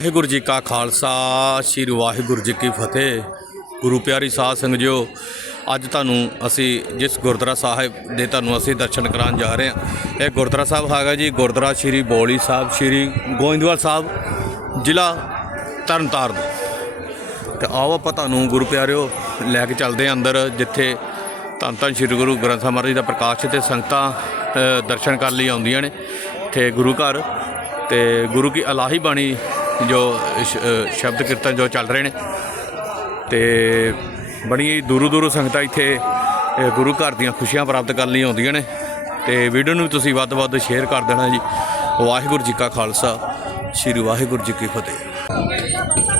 ਵਾਹਿਗੁਰੂ ਜੀ ਕਾ ਖਾਲਸਾ, ਸ੍ਰੀ ਵਾਹਿਗੁਰੂ ਜੀ ਕੀ ਫਤਿਹ। ਗੁਰੂ ਪਿਆਰੀ ਸਾਧ ਸੰਗਤ ਜੀਓ, ਅੱਜ ਤੁਹਾਨੂੰ ਅਸੀਂ ਜਿਸ ਗੁਰਦੁਆਰਾ ਸਾਹਿਬ ਦੇ ਤੁਹਾਨੂੰ ਅਸੀਂ ਦਰਸ਼ਨ ਕਰਾਉਣ ਜਾ ਰਹੇ ਹਾਂ, ਇਹ ਗੁਰਦੁਆਰਾ ਸਾਹਿਬ ਹੈਗਾ ਜੀ, ਗੁਰਦੁਆਰਾ ਸ੍ਰੀ ਬੋਲੀ ਸਾਹਿਬ, ਸ੍ਰੀ ਗੋਇੰਦਵਾਲ ਸਾਹਿਬ, ਜ਼ਿਲ੍ਹਾ ਤਰਨਤਾਰਨ ਤੇ। ਆਓ ਆਪਾਂ ਤੁਹਾਨੂੰ ਗੁਰੂ ਪਿਆਰਿਓ, ਲੈ ਕੇ ਚੱਲਦੇ ਹਾਂ ਅੰਦਰ, ਜਿੱਥੇ ਧੰਨ ਧੰਨ ਸ੍ਰੀ ਗੁਰੂ ਗ੍ਰੰਥ ਸਾਹਿਬ ਮਹਾਰਾਜ ਜੀ ਦਾ ਪ੍ਰਕਾਸ਼ ਤੇ ਸੰਗਤਾਂ ਦਰਸ਼ਨ ਕਰਨ ਲਈ ਆਉਂਦੀਆਂ ਨੇ ਤੇ ਗੁਰੂ ਘਰ ਤੇ ਗੁਰੂ ਕੀ ਅਲਾਹੀ ਬਾਣੀ ਜੋ ਸ਼ਬਦ ਕੀਰਤਨ ਜੋ ਚੱਲ ਰਹੇ ਨੇ। ਤੇ ਬੜੀ ਦੂਰੋਂ ਦੂਰੋਂ ਸੰਗਤਾਂ ਇੱਥੇ ਗੁਰੂ ਘਰ ਦੀਆਂ ਖੁਸ਼ੀਆਂ ਪ੍ਰਾਪਤ ਕਰਨ ਲਈ ਆਉਂਦੀਆਂ ਨੇ। ਤੇ ਵੀਡੀਓ ਨੂੰ ਵੀ ਤੁਸੀਂ ਵੱਧ ਤੋਂ ਵੱਧ ਸ਼ੇਅਰ ਕਰ ਦੇਣਾ ਜੀ। ਵਾਹਿਗੁਰੂ ਜੀ ਕਾ ਖਾਲਸਾ, ਸ੍ਰੀ ਵਾਹਿਗੁਰੂ ਜੀ ਕੀ ਫਤਿਹ।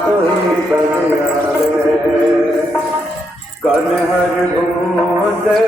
तुही बनिया रे कन हर घूमते